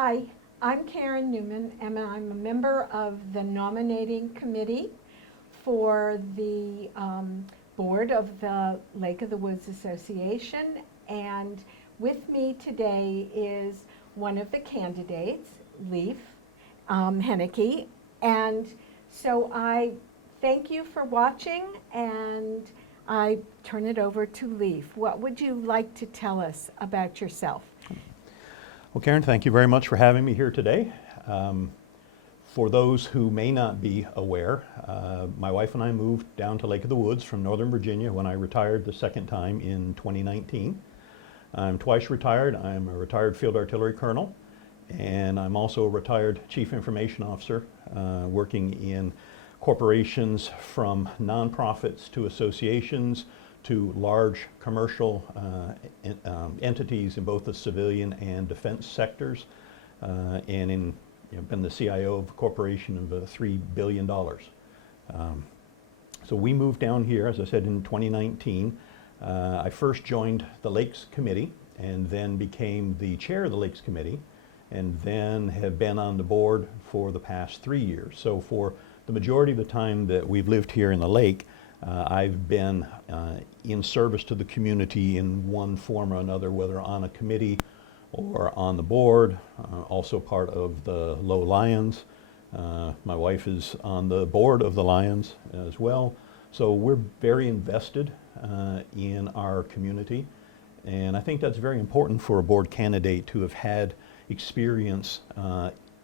Hi, I'm Karen Newman, and I'm a member of the nominating committee for the board of the Lake of the Woods Association. And with me today is one of the candidates, Leif Henecke. And so I thank you for watching, and I turn it over to Leif. What would you like to tell us about yourself? Well, Karen, thank you very much for having me here today. For those who may not be aware, my wife and I moved down to Lake of the Woods from Northern Virginia when I retired the second time in 2019. I'm twice retired. I'm a retired field artillery colonel, and I'm also a retired chief information officer, working in corporations from nonprofits to associations to large commercial entities in both the civilian and defense sectors, and been the CIO of a corporation of $3 billion. So we moved down here, as I said, in 2019. I first joined the Lakes Committee and then became the chair of the Lakes Committee, and then have been on the board for the past 3 years. So for the majority of the time that we've lived here in the lake, I've been in service to the community in one form or another, whether on a committee or on the board, also part of the Low Lions. My wife is on the board of the Lions as well. So we're very invested in our community. And I think that's very important for a board candidate to have had experience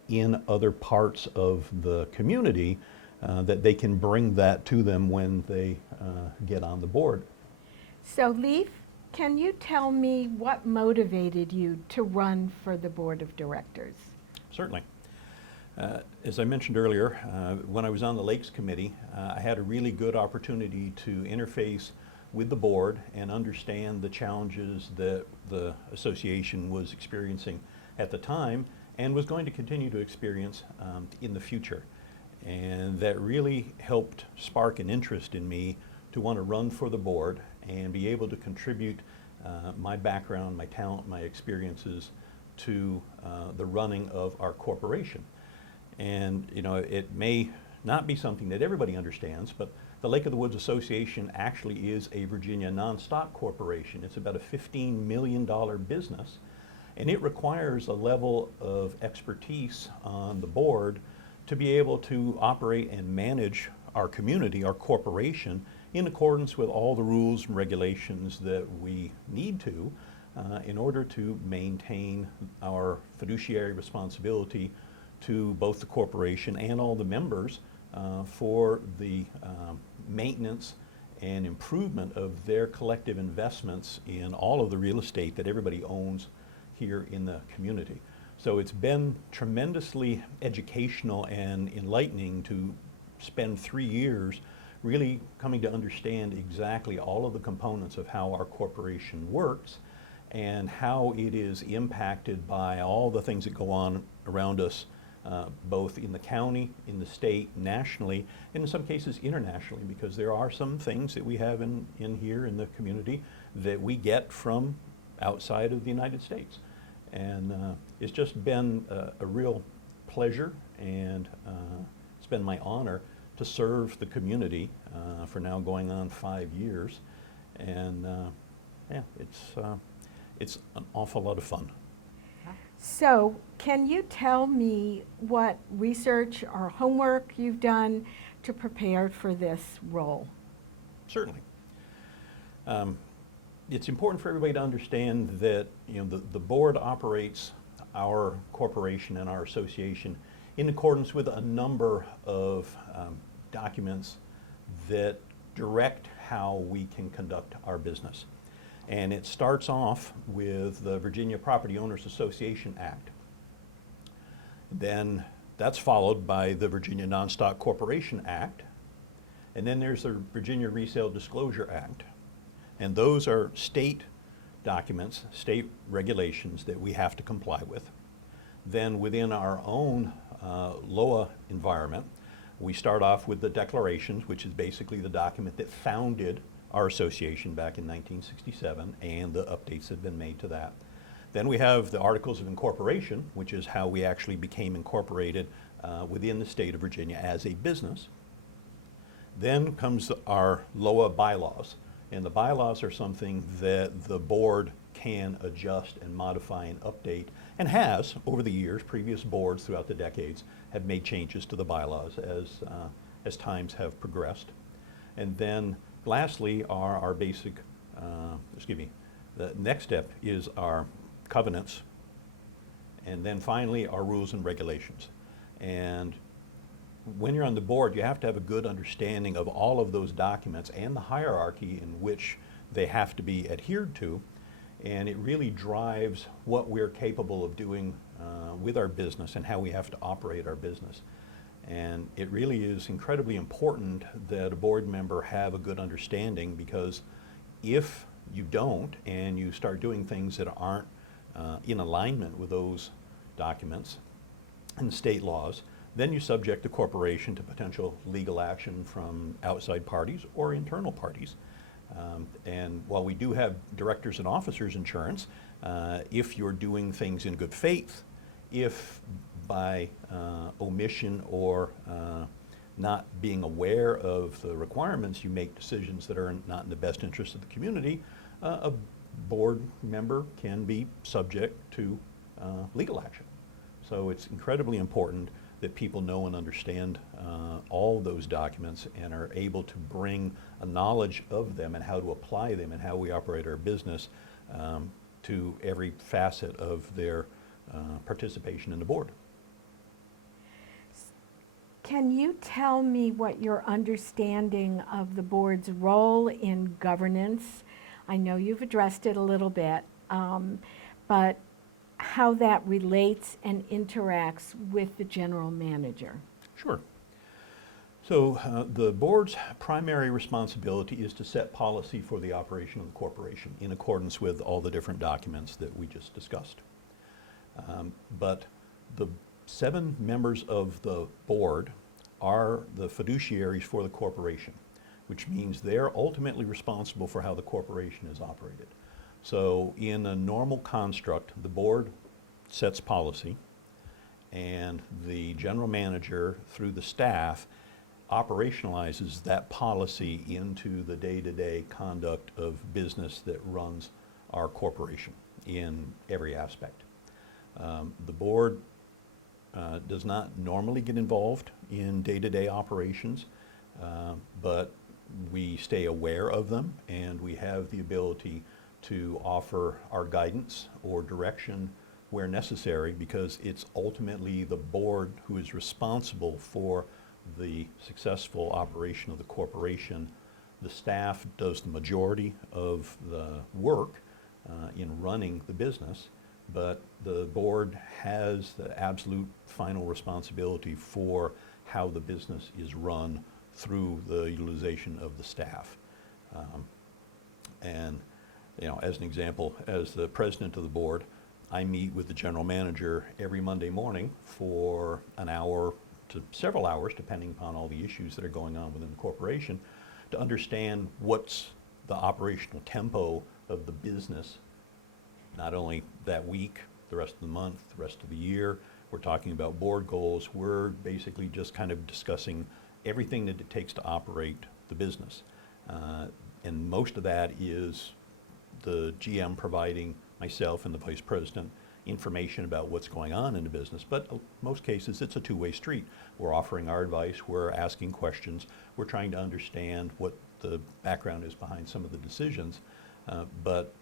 in other parts of the community, that they can bring that to them when they get on the board. So Leif, can you tell me what motivated you to run for the board of directors? Certainly. As I mentioned earlier, when I was on the Lakes Committee, I had a really good opportunity to interface with the board and understand the challenges that the association was experiencing at the time and was going to continue to experience in the future. And that really helped spark an interest in me to want to run for the board and be able to contribute my background, my talent, my experiences to the running of our corporation. And it may not be something that everybody understands, but the Lake of the Woods Association actually is a Virginia non-stock corporation. It's about a $15 million business, and it requires a level of expertise on the board to be able to operate and manage our community, our corporation, in accordance with all the rules and regulations that we need to in order to maintain our fiduciary responsibility to both the corporation and all the members for the maintenance and improvement of their collective investments in all of the real estate that everybody owns here in the community. So it's been tremendously educational and enlightening to spend 3 years really coming to understand exactly all of the components of how our corporation works and how it is impacted by all the things that go on around us, both in the county, in the state, nationally, and in some cases internationally, because there are some things that we have in here in the community that we get from outside of the United States. And it's just been a real pleasure, and it's been my honor to serve the community for now going on 5 years. And yeah, it's an awful lot of fun. So can you tell me what research or homework you've done to prepare for this role? Certainly. It's important for everybody to understand that the board operates our corporation and our association in accordance with a number of documents that direct how we can conduct our business. And it starts off with the Virginia Property Owners Association Act. Then that's followed by the Virginia Non-Stock Corporation Act. And then there's the Virginia Resale Disclosure Act. And those are state documents, state regulations that we have to comply with. Then within our own LOWA environment, we start off with the declarations, which is basically the document that founded our association back in 1967 and the updates that have been made to that. Then we have the Articles of Incorporation, which is how we actually became incorporated within the state of Virginia as a business. Then comes our LOWA bylaws, and the bylaws are something that the board can adjust and modify and update, and has over the years. Previous boards throughout the decades have made changes to the bylaws as times have progressed. And then lastly are our basic, the next step is our covenants, and then finally our rules and regulations. And when you're on the board, you have to have a good understanding of all of those documents and the hierarchy in which they have to be adhered to, and it really drives what we're capable of doing with our business and how we have to operate our business. And it really is incredibly important that a board member have a good understanding, because if you don't and you start doing things that aren't in alignment with those documents and state laws, then you subject the corporation to potential legal action from outside parties or internal parties. And while we do have directors and officers insurance, if you're doing things in good faith, if by omission or not being aware of the requirements, you make decisions that are not in the best interest of the community, a board member can be subject to legal action. So it's incredibly important that people know and understand all those documents and are able to bring a knowledge of them and how to apply them and how we operate our business to every facet of their participation in the board. Can you tell me what your understanding of the board's role in governance? I know you've addressed it a little bit, but how that relates and interacts with the general manager. Sure. So the board's primary responsibility is to set policy for the operation of the corporation in accordance with all the different documents that we just discussed. But the 7 members of the board are the fiduciaries for the corporation, which means they're ultimately responsible for how the corporation is operated. So in a normal construct, the board sets policy, and the general manager, through the staff, operationalizes that policy into the day-to-day conduct of business that runs our corporation in every aspect. The board does not normally get involved in day-to-day operations, but we stay aware of them, and we have the ability to offer our guidance or direction where necessary, because it's ultimately the board who is responsible for the successful operation of the corporation. The staff does the majority of the work in running the business, but the board has the absolute final responsibility for how the business is run through the utilization of the staff. And you know, as an example, as the president of the board, I meet with the general manager every Monday morning for an hour to several hours, depending upon all the issues that are going on within the corporation, to understand what's the operational tempo of the business, not only that week, the rest of the month, the rest of the year. We're talking about board goals. We're basically just kind of discussing everything that it takes to operate the business. And most of that is the GM providing myself and the vice president information about what's going on in the business. But in most cases, it's a two-way street. We're offering our advice, we're asking questions, we're trying to understand what the background is behind some of the decisions. But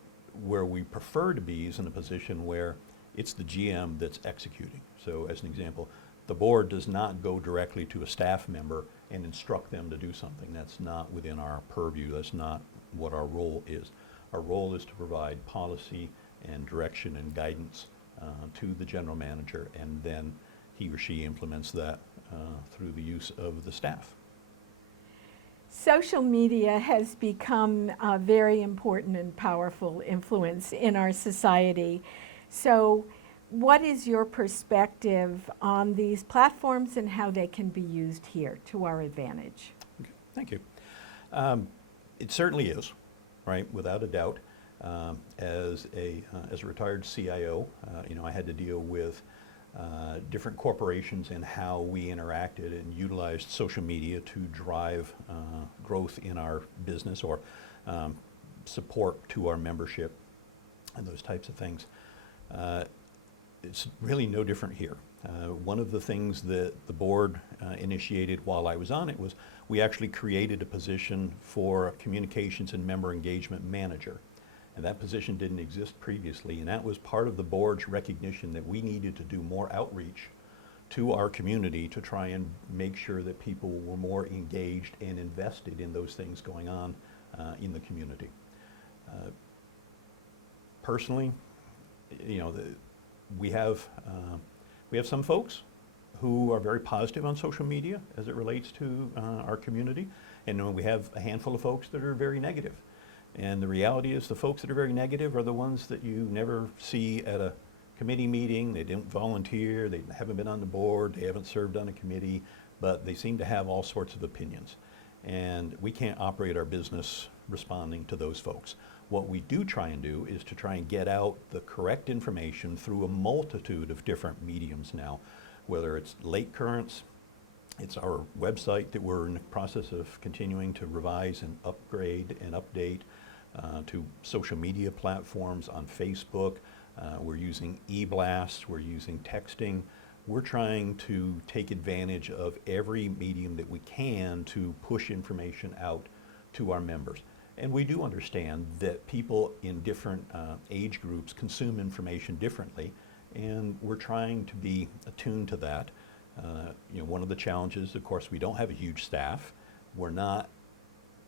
where we prefer to be is in a position where it's the GM that's executing. So as an example, the board does not go directly to a staff member and instruct them to do something. That's not within our purview. That's not what our role is. Our role is to provide policy and direction and guidance to the general manager, and then he or she implements that through the use of the staff. Social media has become a very important and powerful influence in our society. So what is your perspective on these platforms and how they can be used here to our advantage? Okay, thank you. It certainly is, right, without a doubt. As a retired CIO, I had to deal with different corporations and how we interacted and utilized social media to drive growth in our business or support to our membership and those types of things. It's really no different here. One of the things that the board initiated while I was on it was we actually created a position for a communications and member engagement manager. And that position didn't exist previously, and that was part of the board's recognition that we needed to do more outreach to our community to try and make sure that people were more engaged and invested in those things going on in the community. Personally, we have some folks who are very positive on social media as it relates to our community, and we have a handful of folks that are very negative. And the reality is the folks that are very negative are the ones that you never see at a committee meeting. They didn't volunteer, they haven't been on the board, they haven't served on a committee, but they seem to have all sorts of opinions. And we can't operate our business responding to those folks. What we do try and do is to try and get out the correct information through a multitude of different mediums now, whether it's Lake Currents, it's our website that we're in the process of continuing to revise and upgrade and update, to social media platforms on Facebook. We're using e-blasts, we're using texting. We're trying to take advantage of every medium that we can to push information out to our members. And we do understand that people in different age groups consume information differently, and we're trying to be attuned to that. One of the challenges, of course, we don't have a huge staff. We're not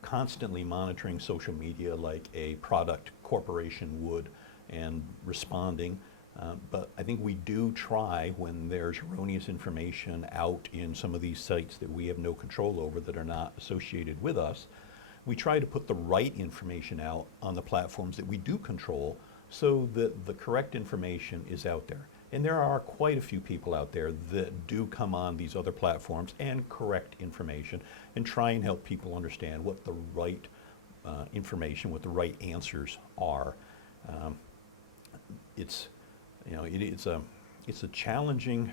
constantly monitoring social media like a product corporation would and responding. But I think we do try when there's erroneous information out in some of these sites that we have no control over that are not associated with us. We try to put the right information out on the platforms that we do control so that the correct information is out there. And there are quite a few people out there that do come on these other platforms and correct information and try and help people understand what the right information, what the right answers are. It's a challenging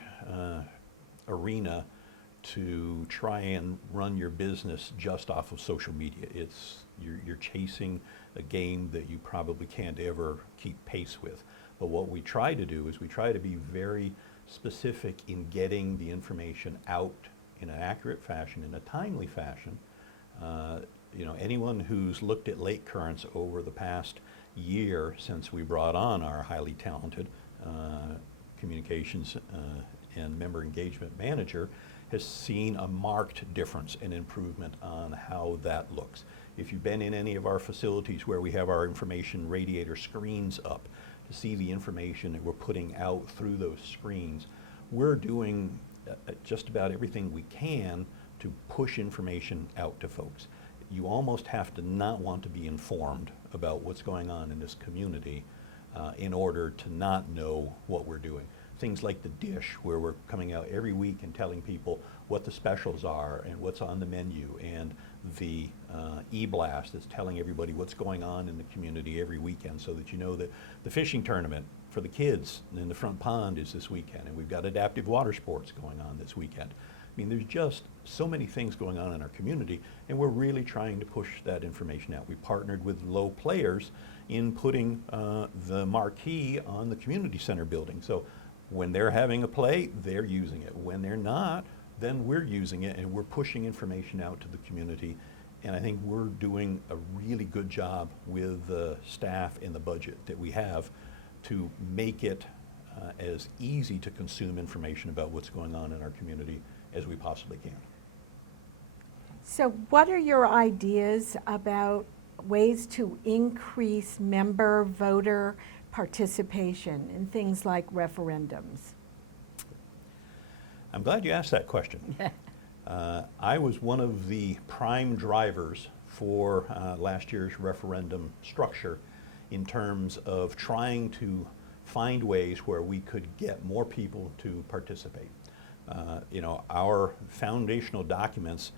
arena to try and run your business just off of social media. You're chasing a game that you probably can't ever keep pace with. But what we try to do is we try to be very specific in getting the information out in an accurate fashion, in a timely fashion. Anyone who's looked at Lake Currents over the past year since we brought on our highly talented communications and member engagement manager has seen a marked difference and improvement on how that looks. If you've been in any of our facilities where we have our information radiator screens up, to see the information that we're putting out through those screens, we're doing just about everything we can to push information out to folks. You almost have to not want to be informed about what's going on in this community in order to not know what we're doing. Things like the dish, where we're coming out every week and telling people what the specials are and what's on the menu, and the e-blast that's telling everybody what's going on in the community every weekend, so that you know that the fishing tournament for the kids in the front pond is this weekend, and we've got adaptive water sports going on this weekend. I mean, there's just so many things going on in our community, and we're really trying to push that information out. We partnered with Low Players in putting the marquee on the community center building. So when they're having a play, they're using it. When they're not, then we're using it, and we're pushing information out to the community. And I think we're doing a really good job with the staff and the budget that we have to make it as easy to consume information about what's going on in our community as we possibly can. So what are your ideas about ways to increase member voter participation in things like referendums? I'm glad you asked that question. I was one of the prime drivers for last year's referendum structure in terms of trying to find ways where we could get more people to participate. Our foundational documents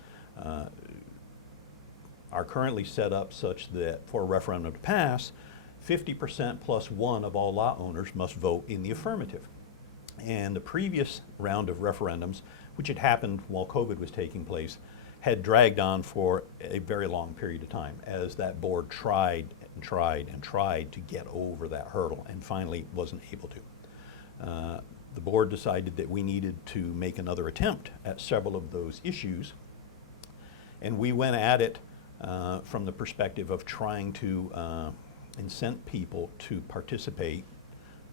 are currently set up such that for a referendum to pass, 50% plus one of all lot owners must vote in the affirmative. And the previous round of referendums, which had happened while COVID was taking place, had dragged on for a very long period of time as that board tried and tried and tried to get over that hurdle and finally wasn't able to. The board decided that we needed to make another attempt at several of those issues, and we went at it from the perspective of trying to incent people to participate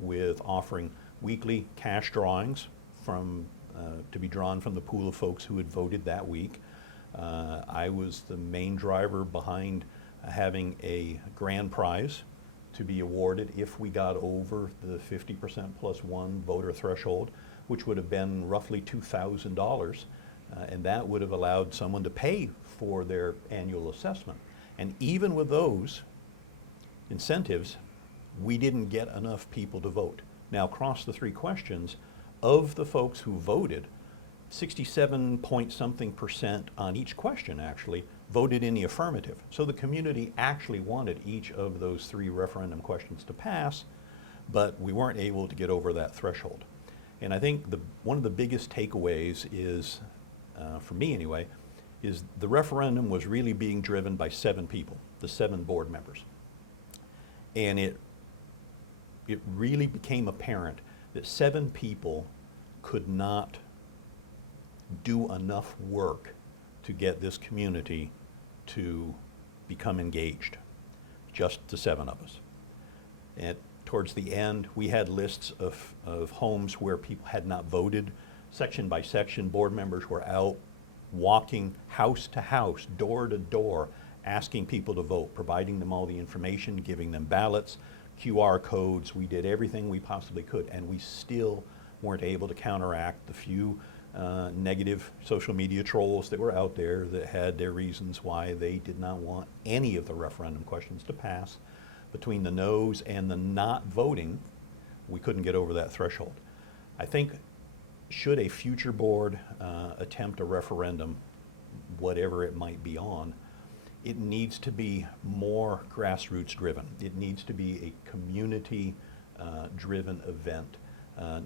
with offering weekly cash drawings from to be drawn from the pool of folks who had voted that week. I was the main driver behind having a grand prize to be awarded if we got over the 50% plus one voter threshold, which would have been roughly $2,000, and that would have allowed someone to pay for their annual assessment. And even with those incentives, we didn't get enough people to vote. Now, across the three questions, of the folks who voted, 67 point something percent on each question actually voted in the affirmative. So the community actually wanted each of those three referendum questions to pass, but we weren't able to get over that threshold. And I think one of the biggest takeaways is, for me anyway, is the referendum was really being driven by 7 people, the 7 board members. And it really became apparent that 7 people could not do enough work to get this community to become engaged, just the 7 of us. And towards the end, we had lists of homes where people had not voted. Section by section, board members were out walking house to house, door to door, asking people to vote, providing them all the information, giving them ballots, QR codes. We did everything we possibly could, and we still weren't able to counteract the few negative social media trolls that were out there that had their reasons why they did not want any of the referendum questions to pass. Between the no's and the not voting, we couldn't get over that threshold. I think should a future board attempt a referendum, whatever it might be on, it needs to be more grassroots driven. It needs to be a community driven event.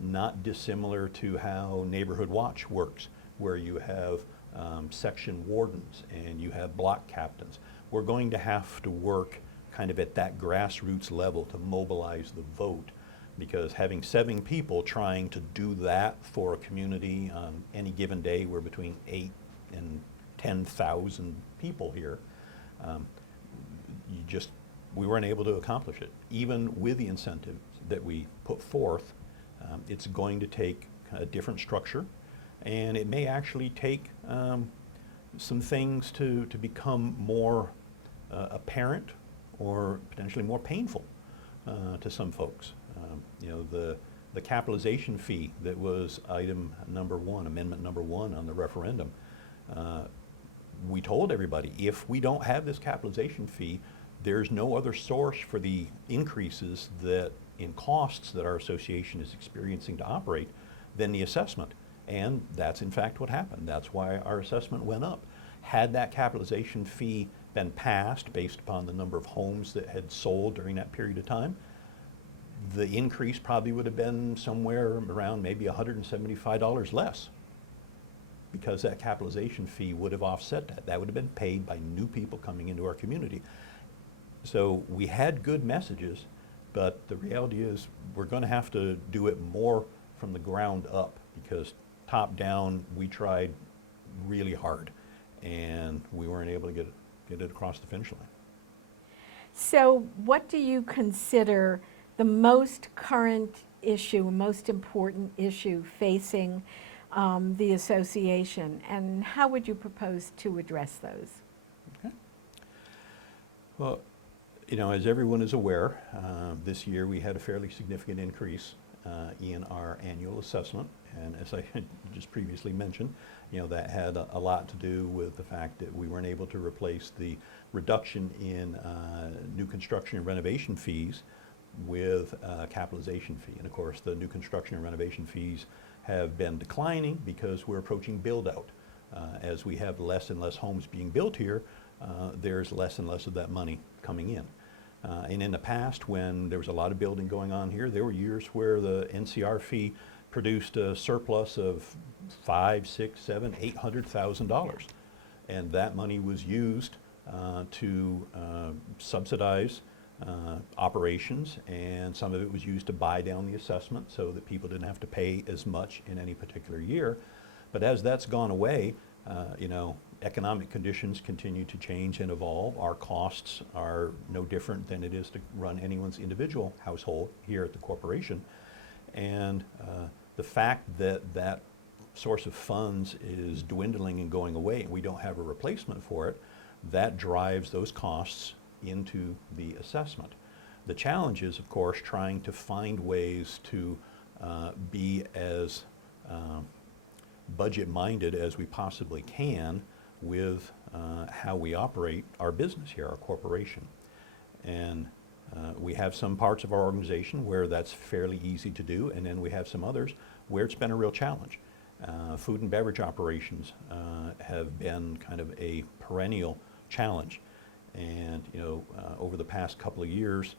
Not dissimilar to how Neighborhood Watch works, where you have section wardens and you have block captains. We're going to have to work kind of at that grassroots level to mobilize the vote, because having 7 people trying to do that for a community on any given day, we're between 8 and 10,000 people here, we weren't able to accomplish it. Even with the incentives that we put forth, it's going to take a different structure, and it may actually take some things to become more apparent or potentially more painful to some folks. You know, the capitalization fee that was item number 1, amendment number 1 on the referendum, we told everybody, if we don't have this capitalization fee, there's no other source for the increases that in costs that our association is experiencing to operate than the assessment. And that's in fact what happened. That's why our assessment went up. Had that capitalization fee been passed based upon the number of homes that had sold during that period of time, the increase probably would have been somewhere around maybe $175 less, because that capitalization fee would have offset that. That would have been paid by new people coming into our community. So we had good messages, but the reality is we're going to have to do it more from the ground up, because top down we tried really hard and we weren't able to get it across the finish line. So what do you consider the most current issue, most important issue facing the association, and how would you propose to address those? Okay. Well, you know, as everyone is aware, this year we had a fairly significant increase in our annual assessment, and as I had just previously mentioned, you know, that had a lot to do with the fact that we weren't able to replace the reduction in new construction and renovation fees with capitalization fee. And of course, the new construction and renovation fees have been declining because we're approaching build out. As we have less and less homes being built here, there's less and less of that money coming in. And in the past, when there was a lot of building going on here, there were years where the NCR fee produced a surplus of $500,000, $600,000, $700,000, $800,000, and that money was used to subsidize operations, and some of it was used to buy down the assessment so that people didn't have to pay as much in any particular year. But as that's gone away, economic conditions continue to change and evolve. Our costs are no different than it is to run anyone's individual household here at the corporation. And the fact that that source of funds is dwindling and going away, and we don't have a replacement for it, that drives those costs into the assessment. The challenge is, of course, trying to find ways to be as budget-minded as we possibly can with how we operate our business here, our corporation. And we have some parts of our organization where that's fairly easy to do, and then we have some others where it's been a real challenge. Food and beverage operations have been kind of a perennial challenge. And over the past couple of years,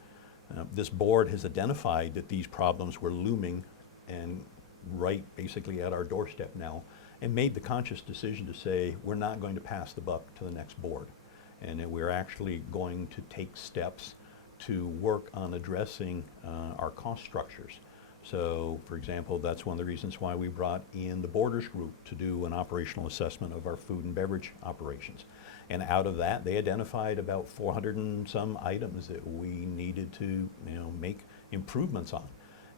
this board has identified that these problems were looming and right basically at our doorstep now, and made the conscious decision to say we're not going to pass the buck to the next board, and that we're actually going to take steps to work on addressing our cost structures. So, for example, that's one of the reasons why we brought in the Borders Group to do an operational assessment of our food and beverage operations. And out of that, they identified about 400 and some items that we needed to make improvements on.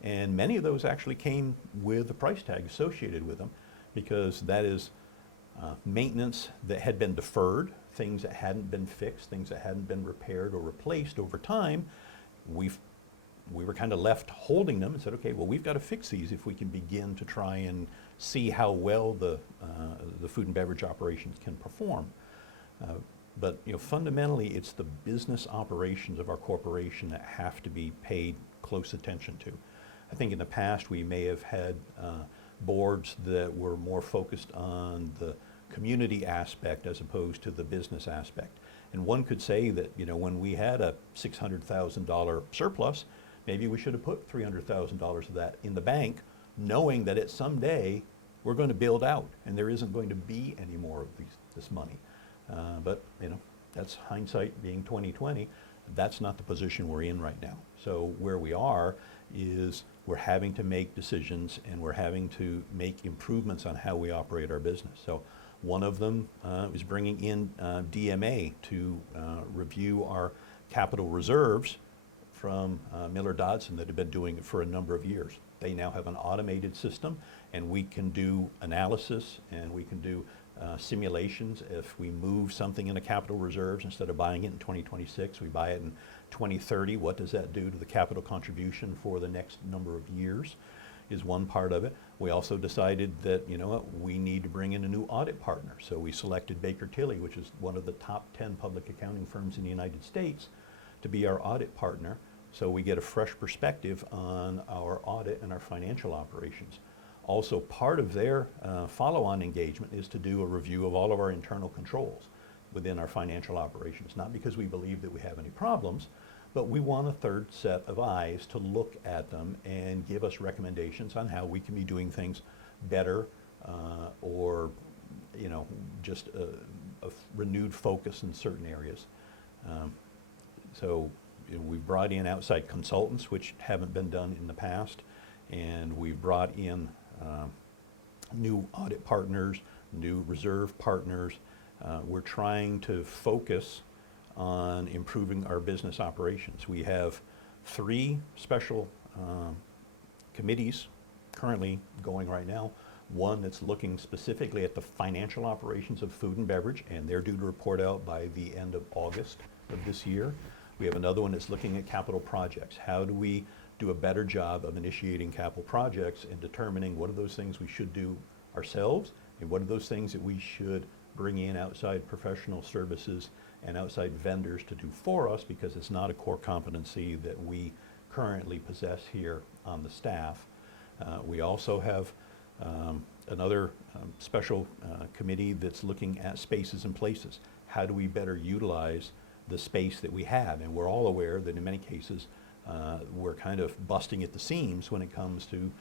And many of those actually came with a price tag associated with them, because that is maintenance that had been deferred, things that hadn't been fixed, things that hadn't been repaired or replaced over time. We were kind of left holding them and said, okay, well, we've got to fix these if we can begin to try and see how well the food and beverage operations can perform. But fundamentally, it's the business operations of our corporation that have to be paid close attention to. I think in the past we may have had boards that were more focused on the community aspect as opposed to the business aspect. And one could say that when we had a $600,000 surplus, maybe we should have put $300,000 of that in the bank, knowing that at some day we're going to build out and there isn't going to be any more of this money. But that's hindsight being 20/20. That's not the position we're in right now. So where we are is we're having to make decisions, and we're having to make improvements on how we operate our business. So one of them is bringing in DMA to review our capital reserves from Miller Dodson that have been doing it for a number of years. They now have an automated system, and we can do analysis, and we can do simulations. If we move something into capital reserves, instead of buying it in 2026, we buy it in 2030. What does that do to the capital contribution for the next number of years is one part of it. We also decided that, we need to bring in a new audit partner. So we selected Baker Tilly, which is one of the top 10 public accounting firms in the United States, to be our audit partner. So we get a fresh perspective on our audit and our financial operations. Also, part of their follow-on engagement is to do a review of all of our internal controls within our financial operations. Not because we believe that we have any problems, but we want a third set of eyes to look at them and give us recommendations on how we can be doing things better, or just a renewed focus in certain areas. So we've brought in outside consultants, which haven't been done in the past, and we've brought in new audit partners, new reserve partners. We're trying to focus on improving our business operations. We have 3 special committees currently going right now. One that's looking specifically at the financial operations of food and beverage, and they're due to report out by the end of August of this year. We have another one that's looking at capital projects. How do we do a better job of initiating capital projects and determining what are those things we should do ourselves, and what are those things that we should bring in outside professional services and outside vendors to do for us, because it's not a core competency that we currently possess here on the staff. We also have another special committee that's looking at spaces and places. How do we better utilize the space that we have. And we're all aware that in many cases, we're kind of busting at the seams when it comes to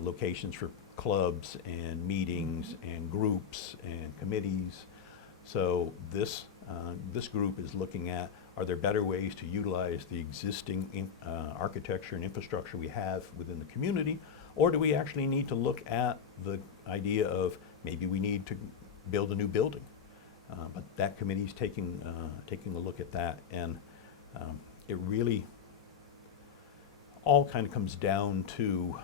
locations for clubs and meetings and groups and committees. So this group is looking at, are there better ways to utilize the existing architecture and infrastructure we have within the community, or do we actually need to look at the idea of maybe we need to build a new building? But that committee's taking a look at that, and it really all kind of comes down to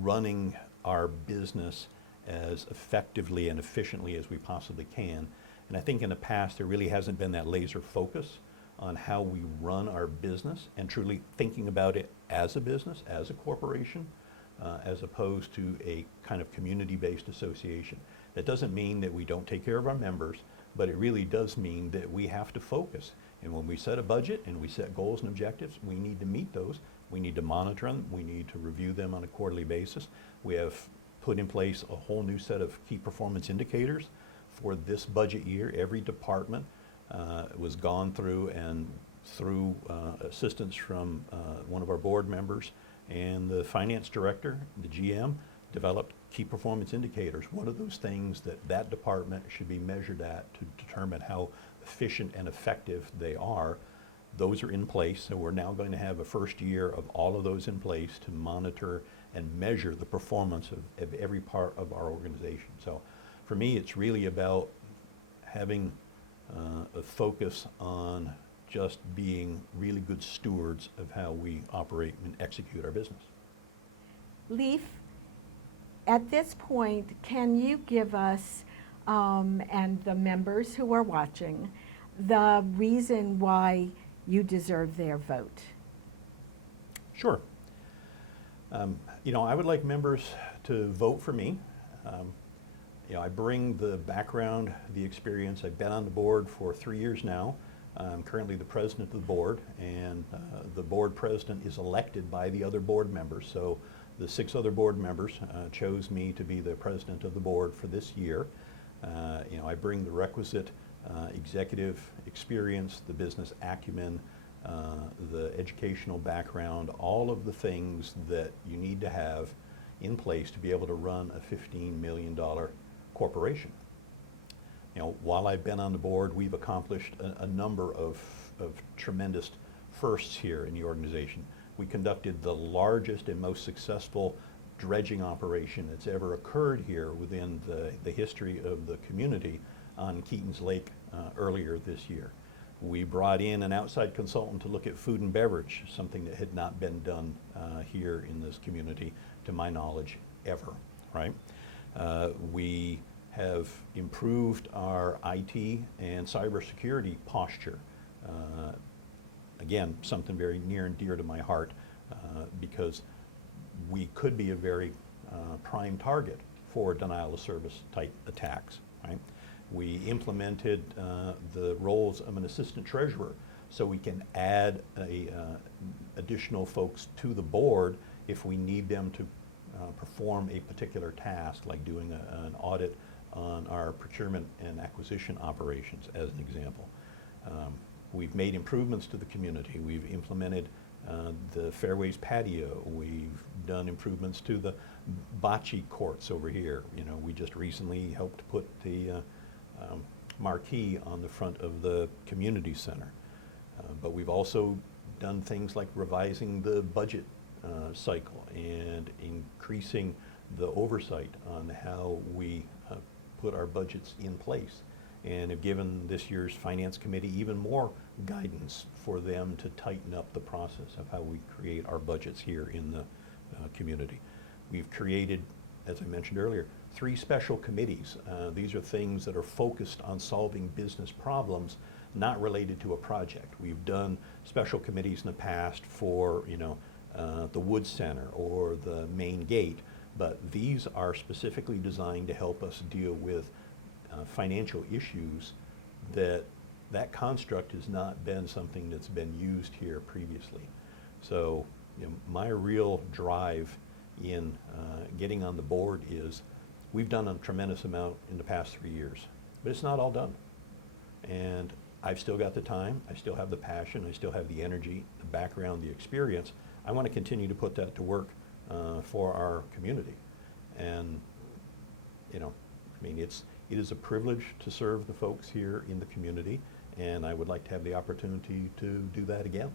running our business as effectively and efficiently as we possibly can. And I think in the past there really hasn't been that laser focus on how we run our business and truly thinking about it as a business, as a corporation, as opposed to a kind of community-based association. That doesn't mean that we don't take care of our members, but it really does mean that we have to focus. And when we set a budget and we set goals and objectives, we need to meet those. We need to monitor them. We need to review them on a quarterly basis. We have put in place a whole new set of key performance indicators for this budget year. Every department was gone through, and through assistance from one of our board members and the finance director, the GM, developed key performance indicators. What are those things that that department should be measured at to determine how efficient and effective they are? Those are in place, so we're now going to have a first year of all of those in place to monitor and measure the performance of every part of our organization. So for me, it's really about having a focus on just being really good stewards of how we operate and execute our business. Leif, at this point, can you give us, and the members who are watching, the reason why you deserve their vote? Sure. I would like members to vote for me. I bring the background, the experience. I've been on the board for 3 years now. I'm currently the president of the board, and the board president is elected by the other board members. So the 6 other board members chose me to be the president of the board for this year. I bring the requisite executive experience, the business acumen, the educational background, all of the things that you need to have in place to be able to run a $15 million corporation. While I've been on the board, we've accomplished a number of tremendous firsts here in the organization. We conducted the largest and most successful dredging operation that's ever occurred here within the history of the community on Keaton's Lake earlier this year. We brought in an outside consultant to look at food and beverage, something that had not been done here in this community, to my knowledge, ever, right? We have improved our IT and cybersecurity posture. Again, something very near and dear to my heart, because we could be a very prime target for denial of service type attacks, right? We implemented the roles of an assistant treasurer, so we can add additional folks to the board if we need them to perform a particular task, like doing an audit on our procurement and acquisition operations, as an example. We've made improvements to the community. We've implemented the Fairways patio. We've done improvements to the bocce courts over here. We just recently helped put the marquee on the front of the community center. But we've also done things like revising the budget cycle and increasing the oversight on how we put our budgets in place, and have given this year's finance committee even more guidance for them to tighten up the process of how we create our budgets here in the community. We've created, as I mentioned earlier, 3 special committees. These are things that are focused on solving business problems not related to a project. We've done special committees in the past for the Wood Center or the main gate, but these are specifically designed to help us deal with financial issues that construct has not been something that's been used here previously. So my real drive in getting on the board is, we've done a tremendous amount in the past 3 years, but it's not all done. And I've still got the time, I still have the passion, I still have the energy, the background, the experience. I want to continue to put that to work for our community. And, you know, I mean, it is a privilege to serve the folks here in the community, and I would like to have the opportunity to do that again.